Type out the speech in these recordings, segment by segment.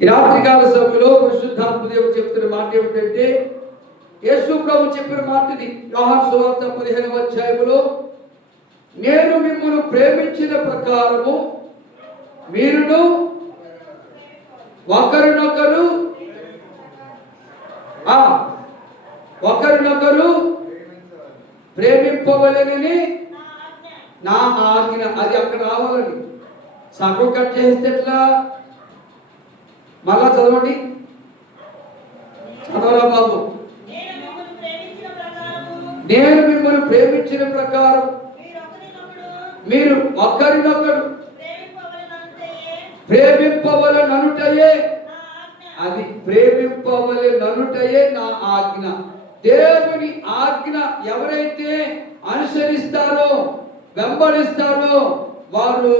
ఈ రాత్రికాల సమయంలో పరిశుద్ధాత్మ దేవుడు చెప్తున్న మాట ఏమిటంటే, యేసు ప్రభు చెప్పిన మాటది యోహాను సువార్త 15వ అధ్యాయములో, నేను మిమ్మల్ని ప్రేమించిన ప్రకారము మీరును ఒకరినొకరు ప్రేమింపవలెనని నా ఆజ్ఞ. అది అక్కడ రావాలని సగం కట్ చేస్తే ఎట్లా? మళ్ళా చదవండి, చదవరా బాబు. నేను మిమ్మల్ని ప్రేమించిన ప్రకారం మీరు ఒకరినొకరు ప్రేమింపవలెననుటయే, అది ప్రేమింపవలెననుటయే నా ఆజ్ఞ. దేవుని ఆజ్ఞ ఎవరైతే అనుసరిస్తారో వెంబడిస్తారో వారు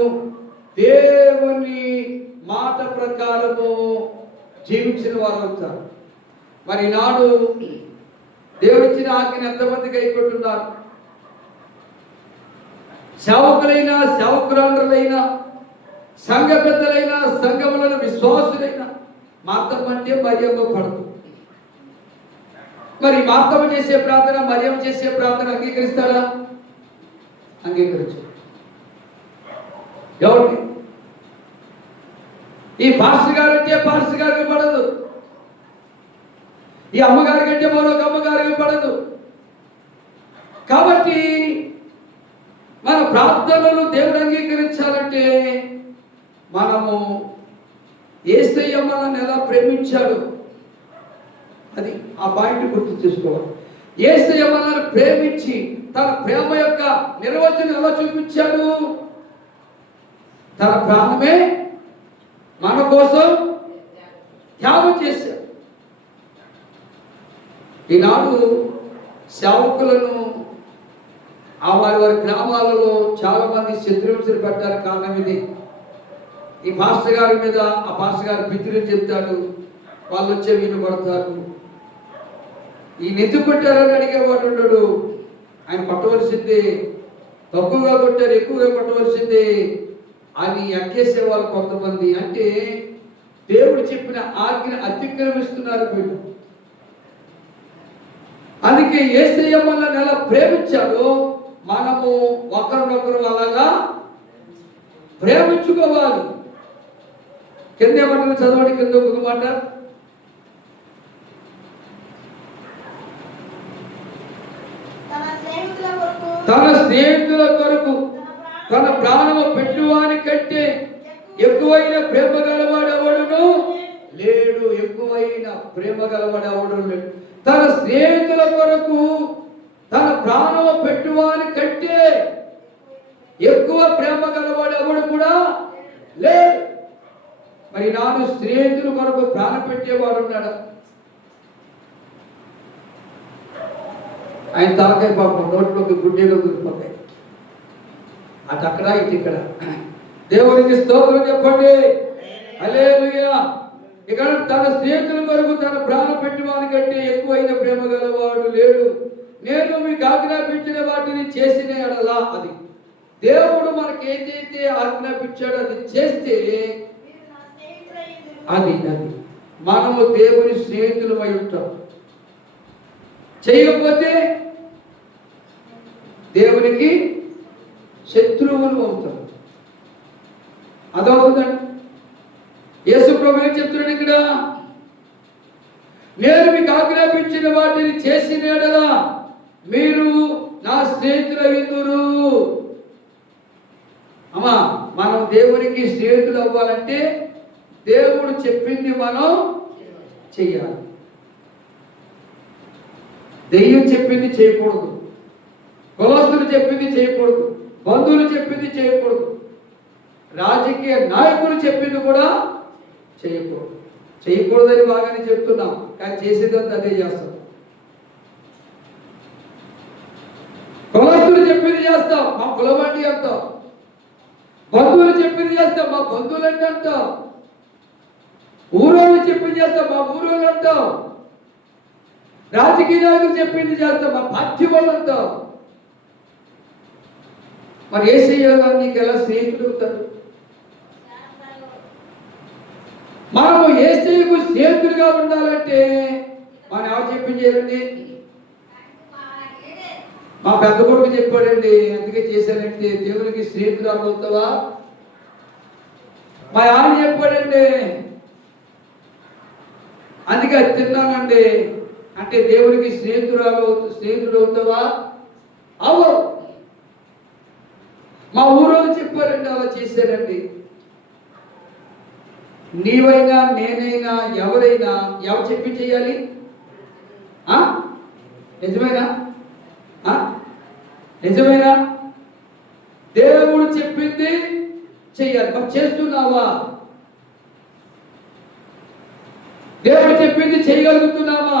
దేవుని మాట ప్రకారము జీవించిన వారు అవుతారు. మరి నాడు దేవుడిచ్చిన ఆజ్ఞ ఎంతమంది కైకొంటున్నారు? సేవకులైనా సేవకురాండ్రులైనా సంఘ పెద్దలైనా సంఘములను విశ్వాసులైనా మార్తమ్మ అంటే మరియమ్మ పడదు. మరి మార్తమ్మ చేసే ప్రార్థన మరియమ్మ చేసే ప్రార్థన అంగీకరిస్తాడా? అంగీకరించు. ఎవరికి? ఈ పాస్టర్ గారు అంటే పాస్టర్ గారికి పడదు, ఈ అమ్మగారి కంటే మరొక అమ్మగారికి పడదు. కాబట్టి మన ప్రార్థనలు దేవుడు అంగీకరించాలంటే మనము యేసయ్య మనల్ని ఎలా ప్రేమించాడు, అది ఆ పాయింట్ గుర్తు చేసుకోవాలి. యేసయ్య మనల్ని ప్రేమించి తన ప్రేమ యొక్క నిర్వచనం ఎలా చూపించాడు? తన ప్రాణమే మన కోసం త్యాగం చేశాడు. ఈనాడు సేవకులను వారి వారి గ్రామాలలో చాలా మంది శత్రువులు పెట్టారు. కారణం ఇది. ఈ పాస్టర్ గారి మీద ఆ పాస్టర్ గారు పితృని చెప్తాడు, వాళ్ళు వచ్చే వీళ్ళు కొడతారు. ఈ నెత్తి కొట్టారని అడిగేవాడు ఉండడు. ఆయన కొట్టవలసింది, తక్కువగా కొట్టారు ఎక్కువగా కొట్టవలసింది అని ఎక్కేసేవాళ్ళు కొంతమంది. అంటే దేవుడు చెప్పిన ఆజ్ఞ అతిక్రమిస్తున్నారు వీళ్ళు. అందుకే యేసయ్య మనల్ని ఎలా ప్రేమించాడో మనము ఒకరినొకరు అలాగా ప్రేమించుకోవాలి. కింద ఏమంటారు చదవండి, కింద ఒక మాట. తన స్నేహితుల కొరకు తన ప్రాణము పెట్టువాని కంటే ఎక్కువైన ప్రేమ గలవాడు ఎవడును లేడు. ఎక్కువైన ప్రేమ గలవాడు ఎవడు లేడు. తన స్నేహితుల కొరకు తన ప్రాణము పెట్టువాని కంటే ఎక్కువ ప్రేమ గలవాడు ఎవడు కూడా లేడు. మరి నాడు స్నేహితుల కొరకు ప్రాణం పెట్టేవాడు ఉన్నాడు. ఆయన తాకాయ పాపం నోట్లోకి గుడ్డేలు దొరికిపోతాయి, అటు అక్కడ ఇటు ఇక్కడ. దేవునికి స్తోత్రం చెప్పండి, హల్లెలూయా. ఇక్కడ తన స్నేహితుల కొరకు తన ప్రాణం పెట్టివాని కంటే ఎక్కువైన ప్రేమ గలవాడు లేడు. నేను మీకు ఆజ్ఞాపించిన వాటిని చేసిన ఎడలా, అది దేవుడు మనకి ఏదైతే ఆజ్ఞాపించాడో అది చేస్తే అది మనము దేవుని స్నేహితులమై ఉంటాం. చేయకపోతే దేవునికి శత్రువులు అవుతాం. అదవుతుందండి. యేసు ప్రభు ఏం చెప్తున్నాడు ఇక్కడ? నేను మీకు ఆజ్ఞాపించిన వాటిని చేసిన యెడల మీరు నా స్నేహితులయ్యుదురు. అమ్మా, మనం దేవునికి స్నేహితులు అవ్వాలంటే దేవుడు చెప్పింది మనం చెయ్యాలి. దెయ్యం చెప్పింది చేయకూడదు, కులస్తులు చెప్పింది చేయకూడదు, బంధువులు చెప్పింది చేయకూడదు, రాజకీయ నాయకులు చెప్పింది కూడా చేయకూడదు. చేయకూడదని బాగానే చెప్తున్నాం, కానీ చేసేదంతా అదే చేస్తాం. కులస్తులు చెప్పింది చేస్తాం, మా కులమండి అంటాం. బంధువులు చెప్పింది చేస్తాం, మా బంధువులండి అంటాం. ఊరోళ్ళు చెప్పింది చేస్తాం, మా ఊరోళ్ళు అంటాం. రాజకీయ నాయకులు చెప్పింది చేస్తాం, మా పార్టీ వాళ్ళు అంటాం. మరి యేసయ్య గారు నీకు ఎలా స్నేహితుడు అవుతారు? మనము యేసయ్యకు స్నేహితులుగా ఉండాలంటే మనం ఎవరు చెప్పించేయాలండి? మా పెద్ద కొడుకు చెప్పాడండి, అందుకే చేశానంటే దేవునికి స్నేహితురాలు అవుతావా. మా ఆయన చెప్పాడండి, అందుకే అది తిన్నానండి అంటే దేవునికి స్నేహితుడు అవుతావా? అవ్వవు. మా ఊరోళ్ళు చెప్పారండి, అలా చేశారండి. నీవైనా నేనైనా ఎవరైనా ఎవరు చెప్పి చేయాలి? నిజమేనా? నిజమేనా? దేవుడు చెప్పింది చెయ్యాలి. మరి చేస్తున్నావా? దేవుడు చెప్పింది చేయగలుగుతున్నావా?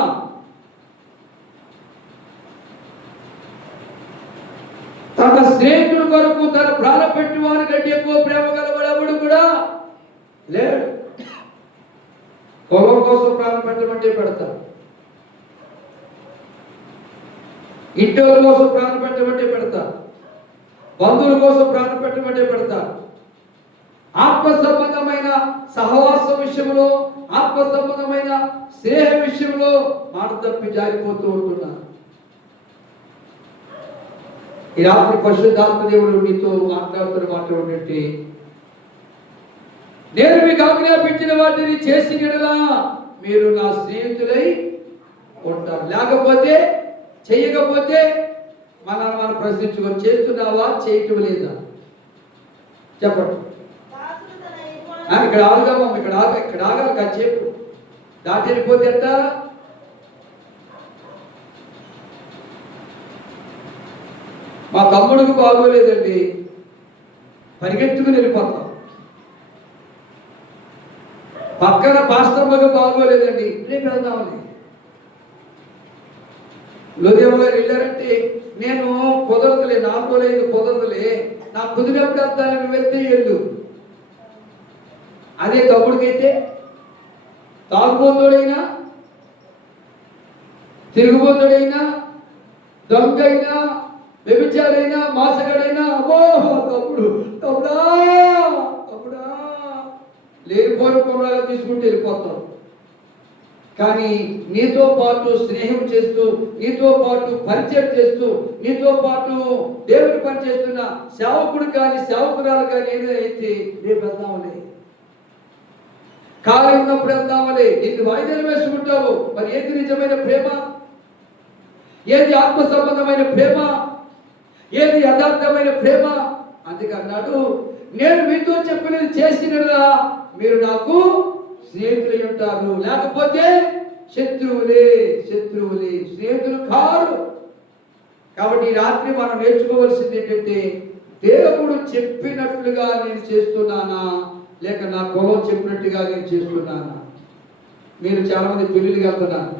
తన స్నేహితుడు కొరకు తన ప్రాణ పెట్టువాని కంటే ఎక్కువ ప్రేమ గలవాడు కూడా లేడు. పొలం కోసం ప్రాణం పెట్టమంటే పెడతారు, ఇంటి కోసం ప్రాణం పెట్టమంటే పెడతారు, బంధువుల కోసం ప్రాణం పెట్టమంటే పెడతారు. ఆత్మ సంబంధమైన సహవాసం విషయంలో, ఆత్మ సంబంధమైన స్నేహ విషయంలో మాట తప్పి జారిపోతూ ఉంటున్నారు. ఈ రాత్రి పరిశుద్ధాత్మ దేవుడు మీతో మాట్లాడుతున్న మాట ఏంటంటే, నేను మీకు ఆజ్ఞాపించిన వాటిని చేసి ఎడలా మీరు నా స్నేహితులై ఉంటారు. లేకపోతే చేయకపోతే మనం ప్రశ్నించుకొని చేస్తున్నావా చేయటం లేదా చెప్పండి. ఇక్కడ ఆగుదామా? ఇక్కడ ఆగాలి కాసేపు. దాటి వెళ్ళిపోతే ఎంత? మా తమ్ముడికి బాగోలేదండి, పరిగెత్తుకుని వెళ్ళిపోతాం. పక్కన పాస్టమ్మకి బాగోలేదండి, రేపు వెళ్దామని. లోదేవ గారు వెళ్ళారంటే నేను కుదరదులే, 4 రోజులు కుదరదులే, నాకు కుదిరినప్పుడు వెళ్తానని వెళ్తే వెళ్ళు. అదే తమ్ముడికైతే తాగుబోతుడైనా, తిరుగుబోతుడైనా, దొంగైనా, వ్యభిచారైనా, మాసగాడైనా, అబ్బో తమ్ముడా లేనిపోయిన కుర్రాలు తీసుకుంటూ వెళ్ళిపోతాం. కానీ నీతో పాటు స్నేహం చేస్తూ, నీతో పాటు పరిచయం చేస్తూ, నీతో పాటు దేవుడి పని చేస్తున్న సేవకుడు కానీ సేవకురాలు కానీ ఏదైతే రేపు వెళ్దామని, ఖాళీ ఉన్నప్పుడు వెళ్దామని ఎన్ని వాయిదాలు వేసుకుంటావు. మరి ఏది నిజమైన ప్రేమ? ఏది ఆత్మ సంబంధమైన ప్రేమ? ఏది యథార్థమైన ప్రేమ? అందుకే అన్నాడు, నేను మీతో చెప్పినది చేసినలా మీరు నాకు స్నేహితులై ఉంటారు, లేకపోతే శత్రువులే. స్నేహితులు కారు. కాబట్టి ఈ రాత్రి మనం నేర్చుకోవాల్సింది ఏంటంటే, దేవుడు చెప్పినట్లుగా నేను చేస్తున్నానా, లేక నా కులం చెప్పినట్టుగా నేను చేస్తున్నానా? మీరు చాలా మంది పెళ్లికి వెళ్తున్నారు,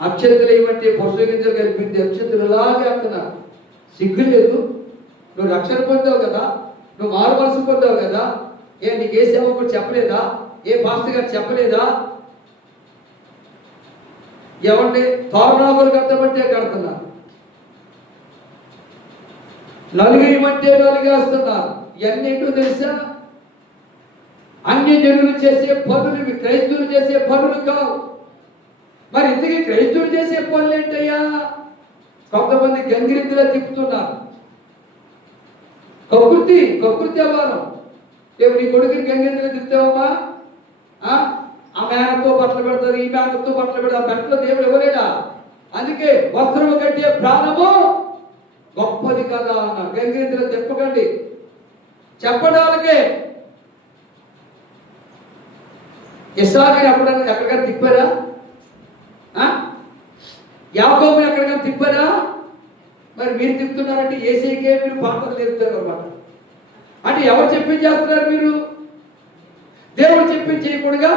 అక్షంతలు ఏమంటే పశువు గింజలు కలిపింది అక్షంతలు అలాగే వెళ్తున్నారు. సిగ్గు లేదు? నువ్వు రక్షణ పొందావు కదా, నువ్వు మారు మనసు పొందావు కదా, నీకు ఏ సేవకుడు చెప్పలేదా? ఏ పాస్టర్ గారు చెప్పలేదా? ఏమంటే తోరణాకులు కట్టమంటే కడుతున్నారు, నలుగేయమంటే నలుగేస్తున్నారు. ఇవన్నింటో తెలుసా? అన్ని జనులు చేసే పనులు ఇవి, క్రైస్తవులు చేసే పనులు కావు. మరి ఇంతకీ క్రైస్తవులు చేసే పనులు ఏంటయ్యా? కొంతమంది గంగిరెద్దులా తిప్పుతున్నారు. కకృతి వ్యవహారం. రేపు నీ కొడుకుని గంగిరెద్దులా తిప్పుతావమ్మా, ఆ మేనతో బట్టలు పెడతారు, ఈ మేనతో బట్టలు పెడతారు. బట్టలో దేవుడు ఇవ్వలేడా? అందుకే వస్త్రము కట్టే ప్రాణము గొప్పది కదా అన్నారు. గంగిరెద్దులా తిప్పకండి, చెప్పడానికే. ఇస్సాకుని ఎక్కడికైనా తిప్పారా? యాకోబుని ఎక్కడికైనా తిప్పారా? మరి మీరు తిప్పుతున్నారంటే యేసయ్యకే మీరు పాటలు నేర్పుతారు అన్నమాట. అంటే ఎవరు చెప్పింది చేస్తున్నారు మీరు? దేవుడు చెప్పింది చేయకూడగా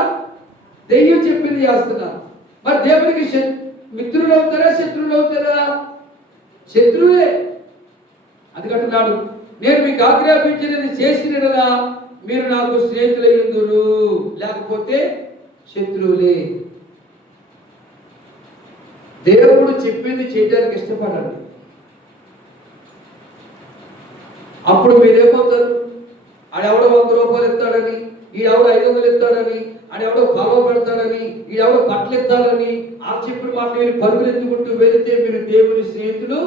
దెయ్యం చెప్పింది చేస్తున్నారు. మరి దేవునికి మిత్రులు అవుతారా శత్రువులు అవుతారా? శత్రువులే. అందుకంటున్నాడు, నేను మీకు ఆజ్ఞాపించినది చేసినలా మీరు నాకు స్నేహితులయ్యుందురు, లేకపోతే శత్రువులే. దేవుడు చెప్పింది చేయడానికి ఇష్టపడండి, అప్పుడు మీరేమవుతారు? ఆడెవడో 100 రూపాయలు ఇస్తాడని, ఈడెవడో 500 ఇస్తాడని, ఆడెవడో పలవ పెడతాడని, ఈడెవడో బట్టలు ఇస్తాడని ఆ చెప్పిన మాటలు మీరు పరుగులు ఎత్తుకుంటూ వెళితే మీరు దేవుని స్నేహితులు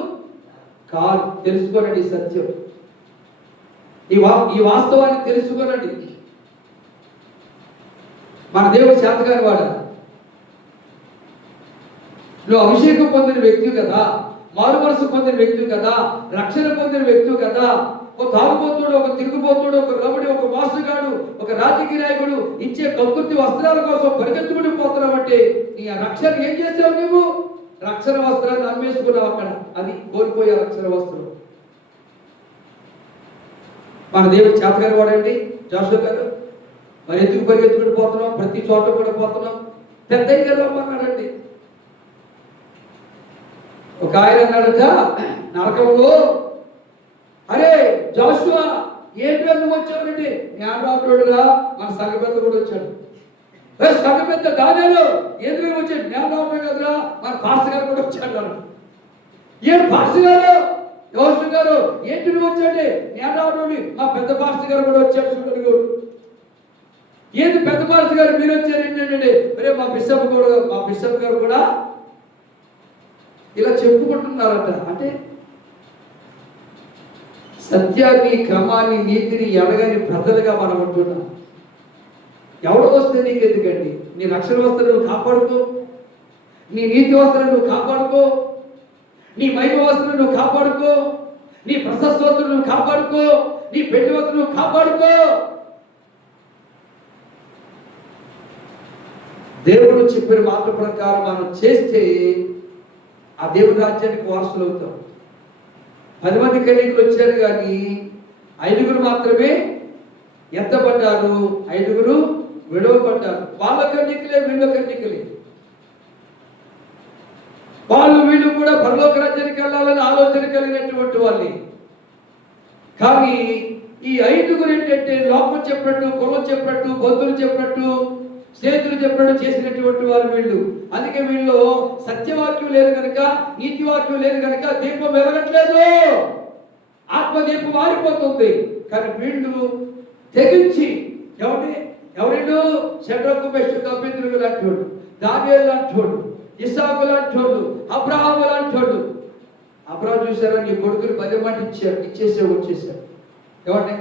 కాదు. తెలుసుకోనండి ఈ సత్యం, ఈ వాస్తవాన్ని తెలుసుకోనండి. మన దేవుడు చేతగాని వాడా? నువ్వు అభిషేకం పొందిన వ్యక్తి కదా, మారు మనసు పొందిన వ్యక్తి కదా, రక్షణ పొందిన వ్యక్తి కదా. ఒక తాగుబోతుడు, ఒక తిరుగుబోతుడు, ఒక రౌడీ, ఒక మోసగాడు, ఒక రాజకీయ నాయకుడు ఇచ్చే కక్కుర్తి వస్త్రాల కోసం పరిగెత్తుకుని పోతున్నావంటే నీ రక్షణ ఏం చేసావు? నువ్వు రక్షణ వస్త్రాన్ని అమ్మేసుకున్నావు అక్కడ. అది కోల్పోయే రక్షణ వస్త్రం. మన దేవుడు చేతగాని వాడండి జోషువ గారు. మరి ఎందుకు పరిగెత్తుకుని పోతున్నాం? ప్రతి చోట కూడా పోతున్నాం. పెద్ద అన్నాడండి. ఒక ఆయన అన్నాడట నరకంలో, అరే జోషువ ఏంటి ఎందుకు వచ్చాడంటే, జ్ఞానరాత్రుడుగా మన సంఘ పెద్ద కూడా వచ్చాడు. సంఘ పెద్ద దానిలో ఎందుకు వచ్చాడు? జ్ఞానరాత్రుడు కదరా మన పాస్టర్ గారు కూడా వచ్చాడు. ఏడు పాస్టర్ గారు, జోషువ గారు ఏంటి నువ్వు వచ్చాడే? జ్ఞానరాత్రుడి మా పెద్ద పాస్టర్ గారు కూడా వచ్చాడు. చూడండి, ఏంటి పెద్ద పాస్టర్ గారు మీరు వచ్చారు ఏంటంటే, అరే మా బిషప్ గారు కూడా ఇలా చెప్పుకుంటున్నారట. అంటే సత్యాన్ని, క్రమాన్ని, నీతిని ఎడగని ప్రజలుగా మనం ఉంటున్నాం. ఎవడు వస్తే నీకు ఎందుకండి? నీ రక్షణ వస్త్రం నువ్వు కాపాడుకో, నీ నీతి వస్త్రం నువ్వు కాపాడుకో, నీ మహిమ వస్త్రం నువ్వు కాపాడుకో, నీ ప్రశస్తోత్రం నువ్వు కాపాడుకో, నీ పెళ్లి వస్త్రం నువ్వు కాపాడుకో. దేవుడు చెప్పిన మాట ప్రకారం మనం చేస్తే ఆ దేవుని రాజ్యానికి వారసులు అవుతాం. 10 మంది కన్యకులు వచ్చారు కానీ 5 మాత్రమే ఎత్తబడ్డారు, 5 విడవబడ్డారు. వాళ్ళ కన్యకులే, వీళ్ళ కన్యకులే. వాళ్ళు వీళ్ళు కూడా పరలోక రాజ్యానికి వెళ్ళాలని ఆలోచన కలిగినటువంటి వాళ్ళే. కానీ ఈ 5 ఏంటంటే లోకం చెప్పినట్టు, కులం చెప్పినట్టు, బంధువులు చెప్పినట్టు, స్నేహితులు చెప్పినట్టు చేసినటువంటి వారు వీళ్ళు. అందుకే వీళ్ళు సత్యవాక్యం లేదు కనుక, నీతి వాక్యం లేదు కనుక దీపం వెలగట్లేదు, ఆత్మదీపం మారిపోతుంది. కానీ వీళ్ళు తెగించి ఎవరిళ్ళు షడ్రకు, మెషకు, అబేద్నెగో లాంటి వాడు, దానియేలు లాంటి వాడు, ఇస్సాకు లాంటి వాడు, అబ్రహాము లాంటి వాడు. అబ్రహాం చూసారా, నీ కొడుకుని 10 మాట వచ్చేసారు. ఏమంటే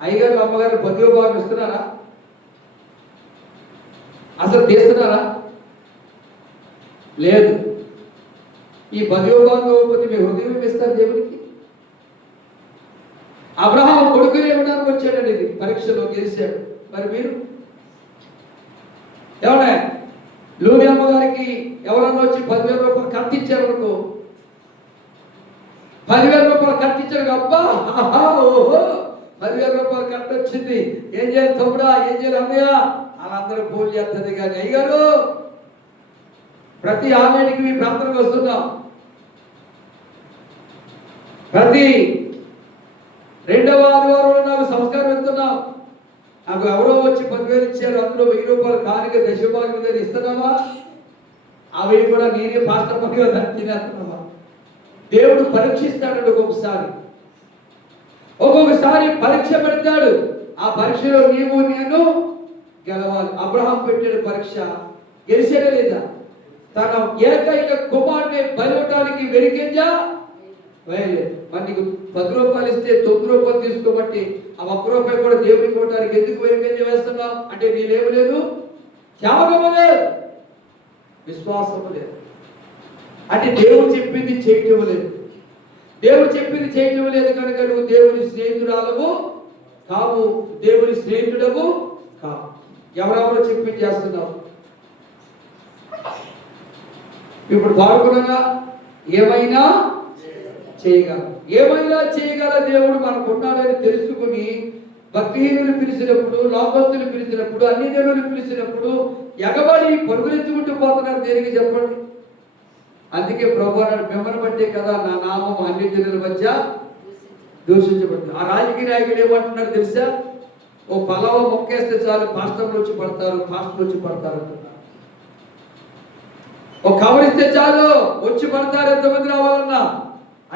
అయ్యగారు అమ్మగారు 10వ భాగం ఇస్తున్నారా? అసలు తీస్తున్నారా? లేదు. ఈ 10వ భాగం ఇవ్వకపోతే మీ హృదయం ఇస్తారు దేవునికి? అబ్రహాం కొడుకుని ఇవ్వడానికి వచ్చాడండి, ఇది పరీక్షలో గెలిచాడు. మరి మీరు ఏమన్నా లూమి అమ్మగారికి ఎవరన్నా వచ్చి 10,000 రూపాయలు కట్టించారనుకో, 10,000 రూపాయలు కట్టించారు. అబ్బా ఓహో 10,000 రూపాయలు కట్టొచ్చింది, ఏం చేయాలి తమ్ముడా, ఏం చేయాలి అన్నయ్య, వాళ్ళందరూ పూజ చేస్తుంది. కానీ అయ్యారు ప్రతి ఆలయానికి మీ ప్రాంతానికి వస్తున్నాం, ప్రతి 2వ ఆదివారంలో నాకు సంస్కారం ఇస్తున్నాం. నాకు ఎవరో వచ్చి 10,000 ఇచ్చారు, అందులో 1,000 రూపాయలు కానుక దశభాగం మీద ఇస్తున్నావా? అవి కూడా నేనే పాస్టర్ పనిగా తినేస్తున్నావా? దేవుడు పరీక్షిస్తాడు. ఒక్కొక్కసారి పరీక్ష పెడతాడు. ఆ పరీక్షలో నీవు నేను గెలవాలి. అబ్రహాం పెట్టిన పరీక్ష గెలిచేదే లేదా? తన ఏకైక కుమారుని బలివటానికి వెలిగింజా వేయలేదు. మరి నీకు 10 రూపాయలు ఇస్తే 9 రూపాయలు తీసుకోబట్టి ఆ 1 రూపాయి కూడా దేవునికి ఇవ్వడానికి ఎందుకు వెలిగింజ వేస్తున్నావు? అంటే నీలేము లేదు, త్యాగము లేదు, విశ్వాసము లేదు. అంటే దేవుడు చెప్పింది చేయటం లేదు. దేవుడు చెప్పింది చేయటం లేదు కనుక నువ్వు దేవుని స్నేహితురాలవు కావు, దేవుని స్నేహితుడవు కావు. ఎవరెవరో చెప్పింది చేస్తున్నావు. ఇప్పుడు పాల్గొనగా ఏమైనా చేయగల దేవుడు మనకు ఉన్నాడని తెలుసుకుని భక్తిహీనులు పిలిచినప్పుడు, లోకస్తులు పిలిచినప్పుడు, అన్ని దేవుళ్ళు పిలిచినప్పుడు ఎగబడి పరుగులెత్తుకుంటూ పోతున్నారు. దేనికి చెప్పండి? అందుకే ప్రభు అన్నాడు, మిమ్మల్ని బట్టే కదా నా నామం అన్ని జనుల మధ్య దూషించబడుతుంది. ఆ రాజకీయ నాయకులు ఏమంటున్నారు తెలుసా? ఓ పలవ మొక్కేస్తే చాలు పాస్టర్లు వచ్చి పడతారు, పాస్టర్లు వచ్చి పడతారు. ఓ కవరిస్తే చాలు వచ్చి పడతారు, ఎంతమంది రావాలన్నా.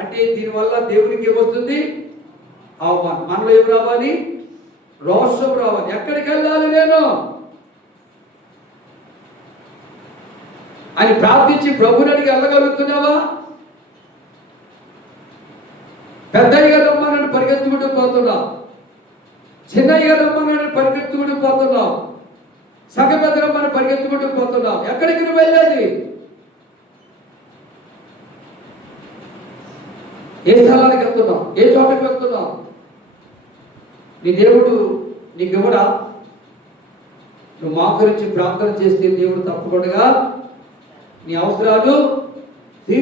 అంటే దీనివల్ల దేవునికి ఏమొస్తుంది? అవమానం. మనలో ఏం రావాలి? రోషం రావాలి. ఎక్కడికి వెళ్ళాలి నేను అని ప్రార్థించి ప్రభుని అడిగి వెళ్ళగలుగుతున్నావా? పెద్దయ్య రమ్మని పరిగెత్తుకుంటూ పోతున్నావు, చిన్నయ్య రమ్మని పరిగెత్తుకుంటూ పోతున్నావు, సగ పెద్ద రమ్మని పరిగెత్తుకుంటూ పోతున్నావు. ఎక్కడికి నువ్వు వెళ్ళేది? ఏ స్థలానికి వెళ్తున్నావు? ఏ చోటకి వెళ్తున్నావు? నీ దేవుడు నీకు ఇవ్వడా? నువ్వు మోకరించి ప్రార్థన చేస్తే దేవుడు తప్పకుండా నీ అవసరాలు